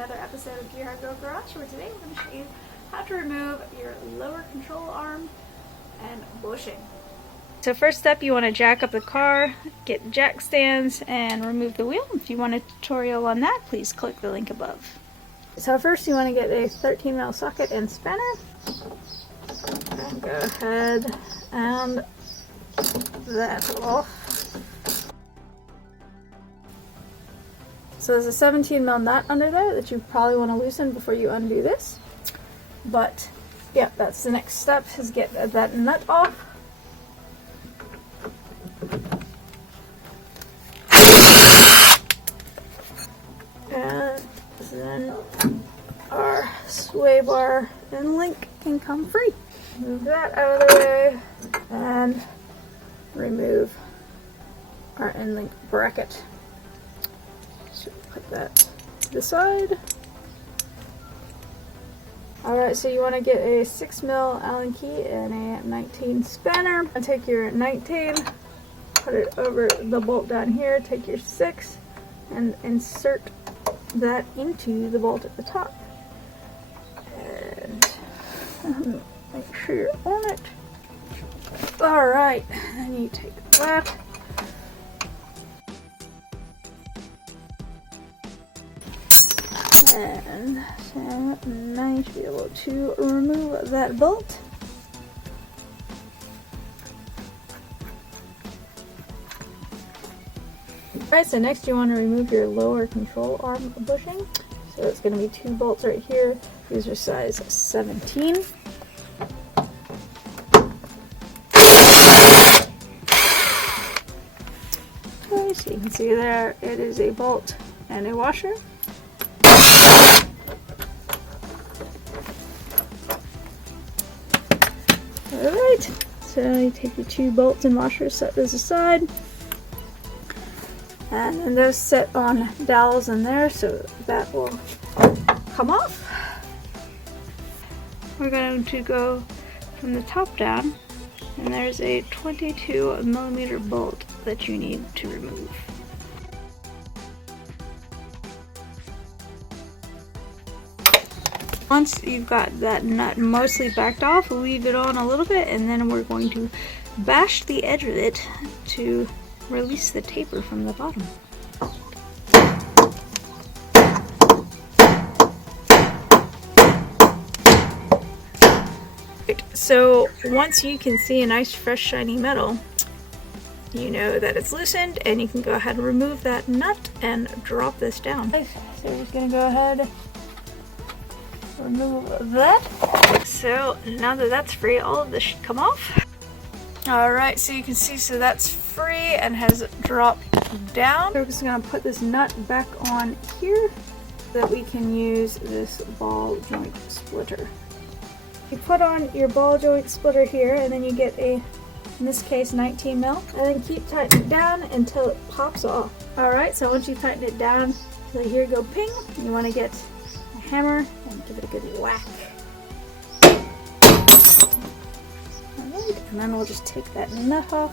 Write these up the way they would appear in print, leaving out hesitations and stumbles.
another episode of Gearheadgirl Garage, where today we're going to show you how to remove your lower control arm and bushing. So first step, you want to jack up the car, get jack stands, and remove the wheel. If you want a tutorial on that, please click the link above. So first you want to get a 13 mil socket and spanner. And go ahead and that off. So there's a 17 mil nut under there that you probably want to loosen before you undo this. But yeah, that's the next step, is get that nut off. And then our sway bar and link can come free. Move that out of the way and remove our end link bracket. So put that to the side. Alright, so you want to get a 6 mil Allen key and a 19 spanner. And take your 19, put it over the bolt down here, take your 6 and insert that into the bolt at the top. And make sure you're on it. Alright, and you take that. And so now you should be able to remove that bolt. Alright, so next you want to remove your lower control arm bushing. So it's going to be 2 bolts right here. These are size 17. Okay, so you can see there it is a bolt and a washer. Alright, so you take your 2 bolts and washers, set those aside. And then those set on dowels in there, so that will come off. We're going to go from the top down, and there's a 22 millimeter bolt that you need to remove. Once you've got that nut mostly backed off, leave it on a little bit, and then we're going to bash the edge of it to release the taper from the bottom. So once you can see a nice fresh shiny metal, you know that it's loosened, and you can go ahead and remove that nut and drop this down. So we're just going to go ahead, remove that. So now that that's free, all of this should come off. Alright, so you can see, so that's free and has dropped down. We're just going to put this nut back on here so that we can use this ball joint splitter. You put on your ball joint splitter here, and then you get a, in this case, 19 mil, and then keep tightening it down until it pops off. Alright, so once you tighten it down, so here go ping, you want to get a hammer and give it a good whack. And then we'll just take that nut off.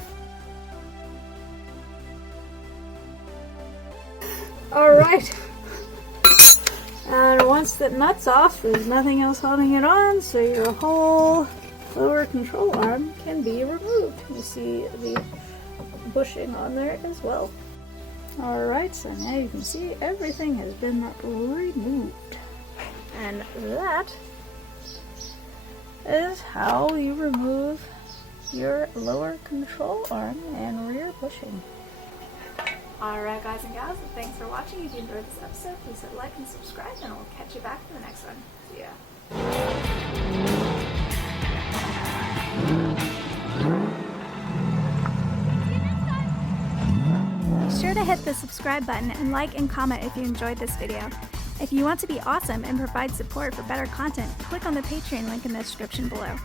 Alright. And once that nut's off, there's nothing else holding it on, so your whole lower control arm can be removed. You see the bushing on there as well. Alright, so now you can see everything has been removed. And that is how you remove your lower control arm and rear bushing. Alright guys and gals, thanks for watching. If you enjoyed this episode, please hit like and subscribe, and we'll catch you back in the next one. See ya. Be sure to hit the subscribe button and like and comment if you enjoyed this video. If you want to be awesome and provide support for better content, click on the Patreon link in the description below.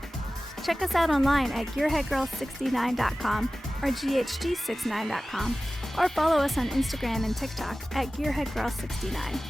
Check us out online at gearheadgirl69.com or GHG69.com, or follow us on Instagram and TikTok at Gearheadgirl69.